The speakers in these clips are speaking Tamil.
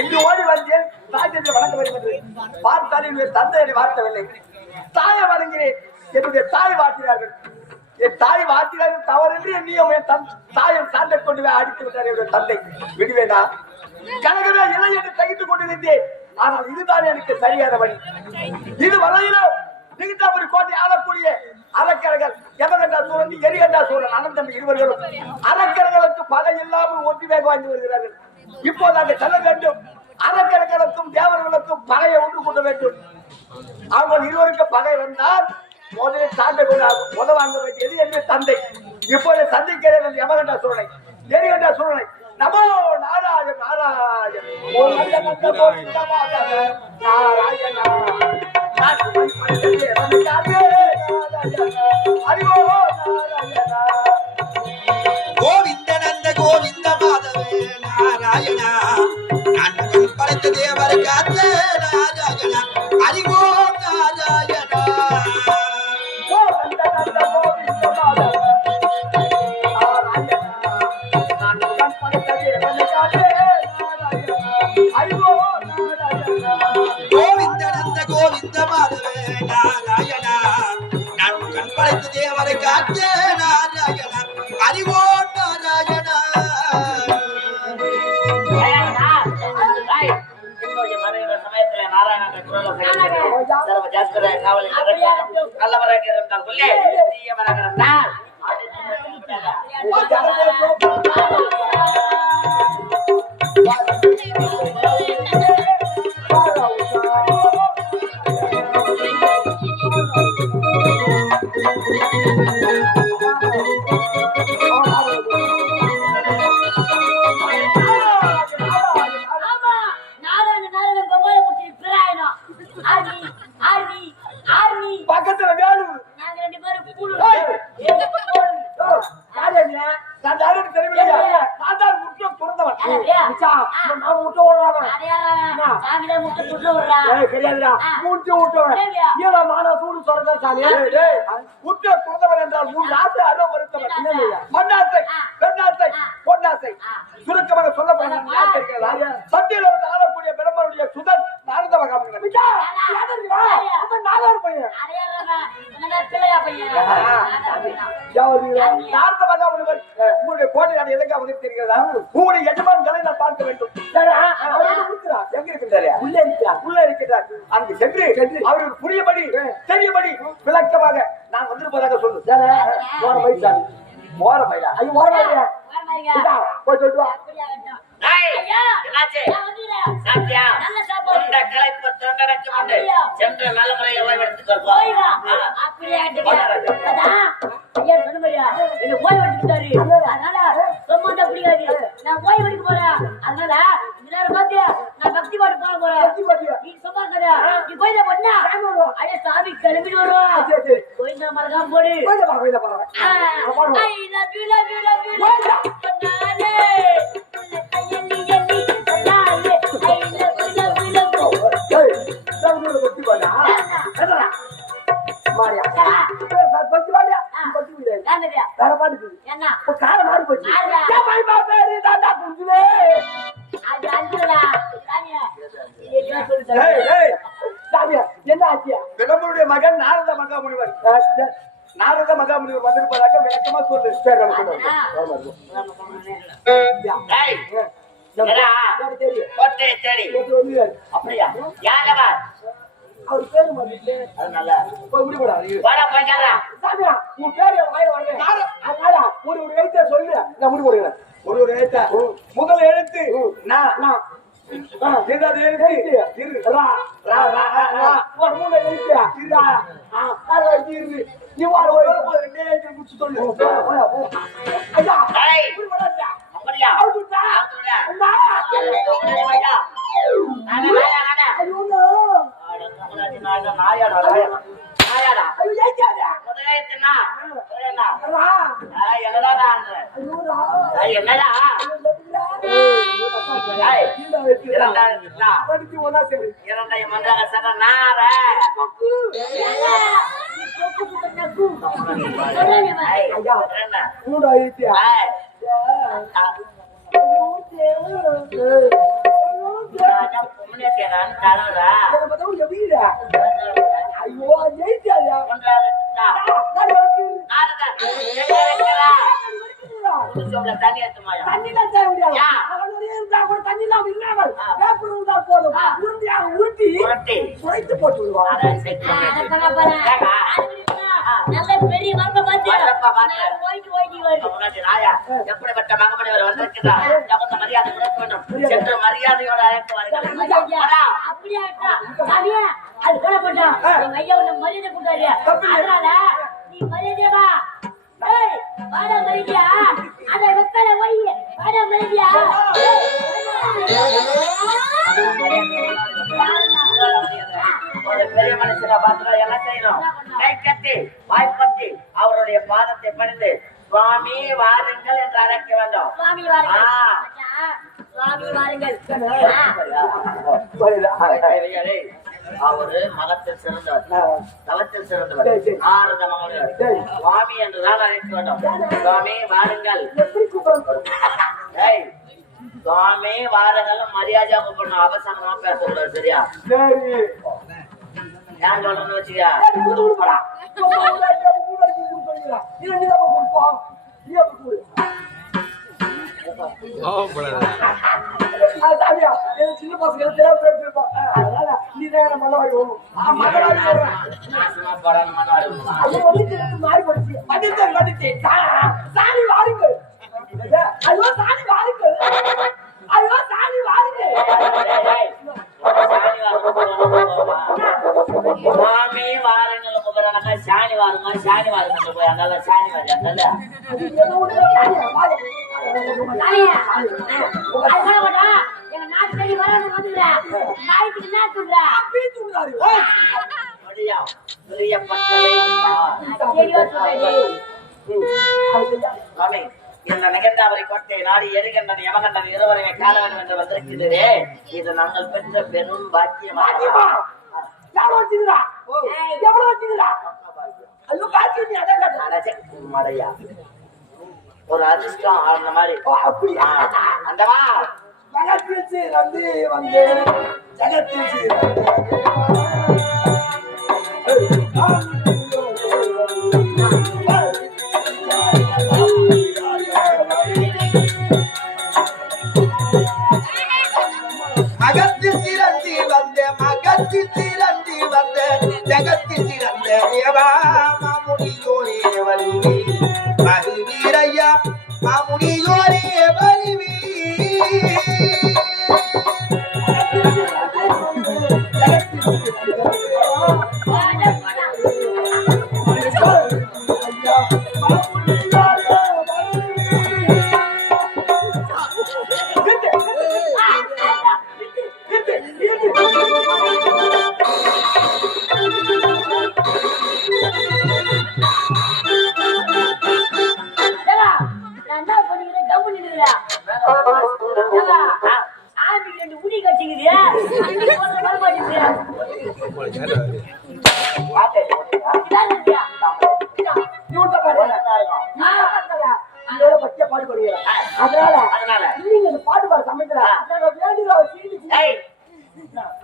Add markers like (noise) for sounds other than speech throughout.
இங்கு ஓடி வந்தேன் தாய் தந்தை வணங்க வேண்டும் என்று பார்த்தால் என்னுடைய வார்த்தவில்லை. தாயை வணங்கினேன். என்னுடைய தாய் வார்த்தினார்கள். என் தாய் வார்த்தினார்கள். தவறின்றி என்னையும் என் தன் தாயை சாண்டை கொண்டு போய் அடித்து விட்டார் என்னுடைய தந்தை. விடுவேனா? கனகமே இல்லை என்று தகித்துக் கொண்டிருந்தேன் ஆனால் இதுதான் எனக்கு சரியான வழி. இது வரையிலும் நிகிட்டாபுரி கோட்டை ஆளக்கூடிய அரக்கர்கள் எவகண்டா சூழன் எரிகண்டா சூழன் அனந்தம் இருவர்களும் அரக்கர்களுக்கு பகை இல்லாமல் ஒற்றுமையாக வாங்கி வருகிறார்கள். இப்போது அங்கு செல்ல வேண்டும். அரக்கர்களுக்கும் தேவர்களுக்கும் பகையை ஒன்று கொள்ள வேண்டும். அவங்க இருவருக்கு பகை வந்தால் முதலில் சாண்டை கொண்டு முத வாங்க வேண்டியது என்னுடைய தந்தை. இப்போது சந்திக்கிறேன் யமகண்டா சூழலை எரிகண்டா சூழலை நமோ நாராயண நாராயண. ஓம் நல்ல நல்ல போற்றி ஆமா தெரியாதுடா. மூஞ்சி விட்டவன். சூடு டேய், முட்டை பிறந்தவன் என்றால் மூன்று ஆசை அதோ மறுத்தவன். மண்ணாசை. பெண்ணாசை. பொன்னாசை. சுருக்கமாக சொல்லப்படும் ஆளக்கூடிய பிரம்மனுடைய சுதன் யார் தெரியுமா? இவன் நாலாவது பையன். உங்களுடைய கோட்டை நான் எதற்காக வந்து தெரிகிறதா? உங்களுடைய எஜமான்களை நான் பார்க்க வேண்டும். எங்க இருக்கின்றாரு? உள்ளே இருக்கிறார். உள்ளே இருக்கிறார். அங்கு சென்று அவருக்கு புரியபடி தெரியபடி விளக்கமாக நான் வந்திருப்பதாக சொல்லு. போற மயிலாடி போற மயிலா ஐயோ போற மயிலா போய் சொல்லிட்டு சென்று நல்ல முறையில் ஓய்வெடுத்துக் போய் வா. கொள்வோம். ஆ. அப்படியே. அதான், ஐயா சொன்ன மாதிரியா, என்னை ஓய்வு எடுத்துக்கிட்டாரு. அதனால பிடிக்காது. நான் ஓய்வு எடுக்க போறேன். அதனால இந்த நேரம் பார்த்தியா, நான் பக்தி பாட்டு பாட போறேன். நீ சும்மா இருக்காத. நீ கோயில்ல பண்ணா, ஐயா சாமி கிளம்பிட்டு சரி. கோயில்ல மறக்காம போடு. போயிட்டு வா, போயிட்டு வா. ஆ, நான் பாடுவேன். I love மகாமுனிவர் வந்திருப்பதாக விளக்கமா சொல்லு. சரி, வந்துருக்காரு. அப்படியா? யாரவா? அவர் பேரு மறந்துட்டு, அது நல்லா. போய் முடி போடா, நீ. போடா, போய்க்காரா. சாமியா, உன் பேரு வாயில வரல. அதனால ஒரு ஒரு எழுத்த சொல்லு. நான் முடி போடுகிறேன். ஒரு ஒரு எழுத்த? முதல் எழுத்து. நான். நான் நீ வர ஒரு ரெண்டே முடிச்சு சொல்லு இரண்டாவது மன்றாக சர நார. ஐயா. என்ன? தண்ணிலாம் தேவை இருந்தா கூட தண்ணி இல்லாம இல்லாமல் பேப்பர் இருந்தா போதும். உருட்டி போட்டு நல்ல பெரிய எப்படிப்பட்ட வந்திருக்கிறார் மரியாதை கொடுக்க வேண்டும் சென்று மரியாதையோட அழைத்து அப்படியா அது போடப்பட்டா. மரியாதை கொடுத்தாரு. அதனால நீ மரியாதையா பெரிய மனுஷனை பார்த்து என்ன செய்யணும் கை கட்டி வாய்ப்பத்தி அவருடைய பாதத்தை பணிந்து சுவாமி வாருங்கள் என்று அழைக்க வேண்டும் சுவாமி வாருங்கள். சுவாமி வாருங்கள். அவரு மகத்தில் சிறந்தவர். தவத்தில் சிறந்தவர். மகன் சரி. சுவாமி என்றுதான் அழைக்க வேண்டும். சுவாமி வாருங்கள். சுவாமி வாருங்கள் மரியாதையா கூப்பிடணும். அவசரமா பேசக்கூடாது சரியா? சரி. ஏன் சொல்லணும்னு வச்சுக்கா ஏய், (laughs) சின்ன பசங்க தெரியாம பேசிருப்பான். ஆ, அதனால மாறி சாணி வாருங்கள். ஐயோ, சாணி வாருங்கள். ஐயோ, சாணி வாருங்கள். சுவாமி வாருங்கள் சாணி வாருங்க சாணி வாருங்க போய் அதனால சாணி வாரி பெரிய இந்த கோட்டை எரிகண்டன் யமகண்டன் இருவரையும் காண வேண்டும் என்று வந்திருக்கிறதே இது நாங்கள் பெற்ற பெரும் பாத்தியமா? ஒரு அதிர்ஷ்டம் அந்த மாதிரி அப்படியா? அந்தவா ஜகத்தில் வந்து ஜகத்தில் இருக்கியா? இதோட பச்சை பாடு படிக்கிறேன் அதனால. அதனால நீங்க பாட்டு பாட சமைக்கல நாங்க வேண்டுகிற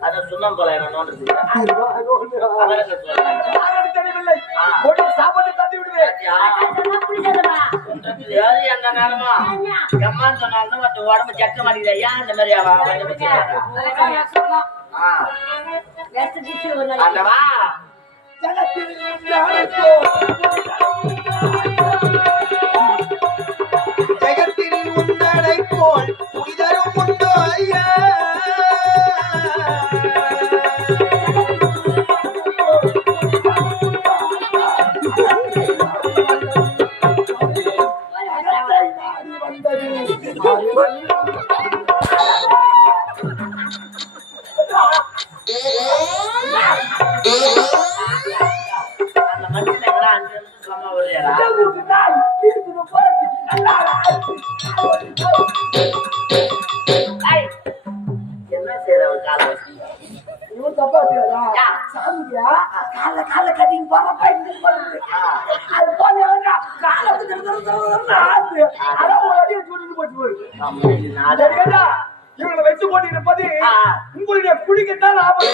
அத சுண்ணம் போல என்ன நோண்டு சாப்பாடு தட்டி விடுவேன். ஏது எந்த நேரமா? எம்மான்னு சொன்னாலும் வந்து உடம்பு செக்க மாட்டேங்குது. ஏன் இந்த மாதிரி அவ வந்து வச்சுக்கிறாங்க இவன் தப்பா வச்சுக்கிறா யா. சாமியா? கால கால கட்டிங் போற பையன் போறது அது போன கால ஆச்சு அதான் ஒரு அடி வச்சு விட்டுட்டு போச்சு போய். கேட்டா? இவங்களை வச்சு போட்டு இருப்பது. உங்களுடைய குடிக்கத்தான் ஆபத்து.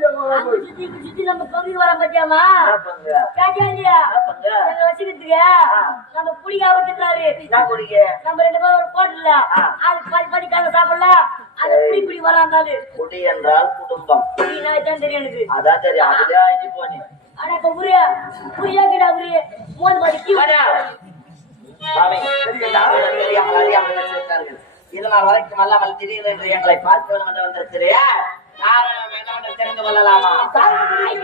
சுத்தி சுத்தி நம்ம பங்குக்கு வர பத்தியாமா? கேட்டியா? எங்களை வச்சுக்கிறதுக்கு நம்ம குடிக்க ஆரம்பிச்சுட்டாரு? நம்ம ரெண்டு பேரும் ஒரு போட்டுல பாதி பாதி காங்க சாப்பிடல. அது குடி குடி வராந்தாரு குடி என்றால் குடும்பம். குடினா தான் தெரியும் எனக்கு. அதான் தெரியும். அதுலயே அழிஞ்சு போனி. ஆனா இப்ப புரிய புரியா கிடா புரிய மூணு மணி கீ சாமி, தெரியாமல் அறியாமல். இதனால் வரைக்கும் அல்லாமல் திடீரென்று எங்களை பார்க்க வேண்டும் என்று வந்திருக்கிறீரே. காரணம் என்னவென்று தெரிந்து கொள்ளலாமா? அவன்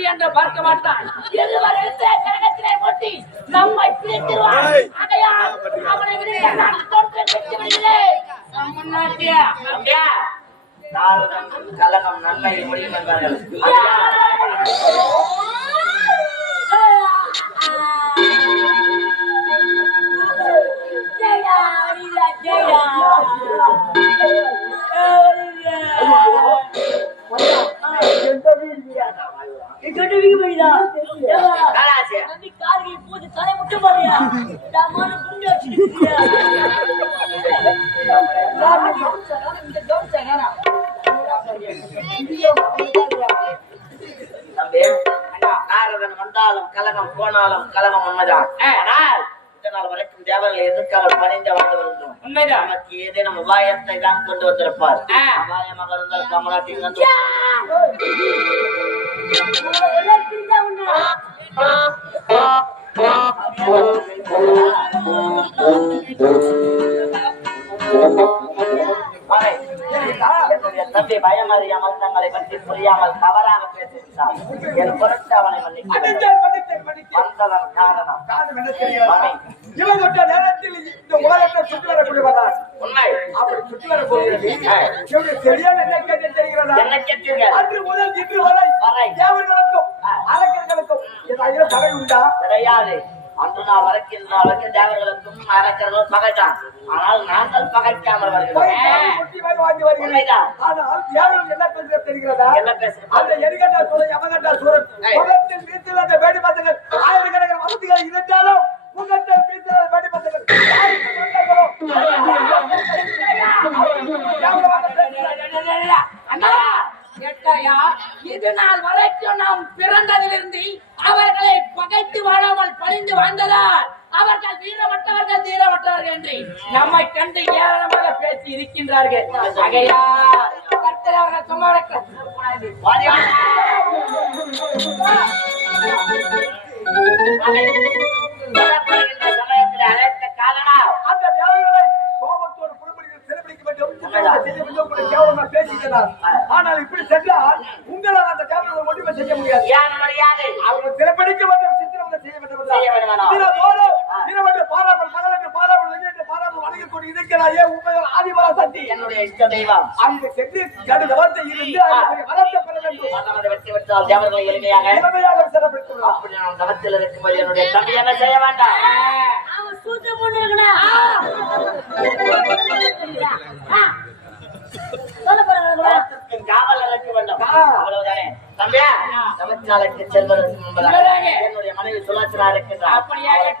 தம்பி என்று பார்க்க மாட்டான். இருவர் எழுத்த கழகத்திலே கொட்டி நம்மை பிரித்திருவான். ஆகையால் அவனை விடுவிக்க நான் கொண்டு விட்டு விடுகிறேன். நம்முன்னாட்டியா அப்படியா? நாரதம் கலகம் நன்மை முடியும் என்பார்கள்? ஜெயா. அடியா ஜெயா காலாச்சு. தம்பி, நாரதன் வந்தாலும் கலகம் போனாலும் கலகம் உண்மைதான் உபாயத்தை தான் கொண்டு வந்திருப்பார். அபாயமாக இருந்தால் கமலாட்டி வந்து தம்பி பயம் அறியாமல் தங்களை பற்றி புரியாமல் தவறாக பேசிவிட்டான் என் பொருட்டு அவனை மன்னிக்க. வந்ததன் காரணம்? இவன் நேரத்தில் உலகத்தை சுற்றி வரக்கூடியவர்தான். உண்மை. அப்படி சுற்றி வரக்கூடியது இவனுடைய சரியான என்ன கேட்டு தெரிகிறதா? அன்று முதல் இன்று வரை வரை. தேவர்களுக்கும் அரக்கர்களுக்கும் ஏதாவது பகை உண்டா? கிடையாது. அன்று இந்த நாள் வரைக்கும் தேவர்களுக்கும் அரக்கர்களும் பகைதான். ஆனால் நாங்கள் பகைக்காமல் வருகிறோம். ಇದ್ದಾರ್ಗೆ ಹಾಗೆಯಾ ಅವರ ಅವ್ರನ್ನ இருந்து பெற வேண்டும் தேவர்களை எளிமையாக அப்படி நான் தவத்தில் இருக்கும்போது என்னுடைய தம்பி என்ன செய்ய வேண்டாம் வேண்டும் அவ்வளவுதானே தம்பியா தவச்சாலைக்கு செல்வதற்கு முன்பதாக இவராக. என்னுடைய மனைவி சுலாச்சனா இருக்கின்றார் அப்படியா அவளை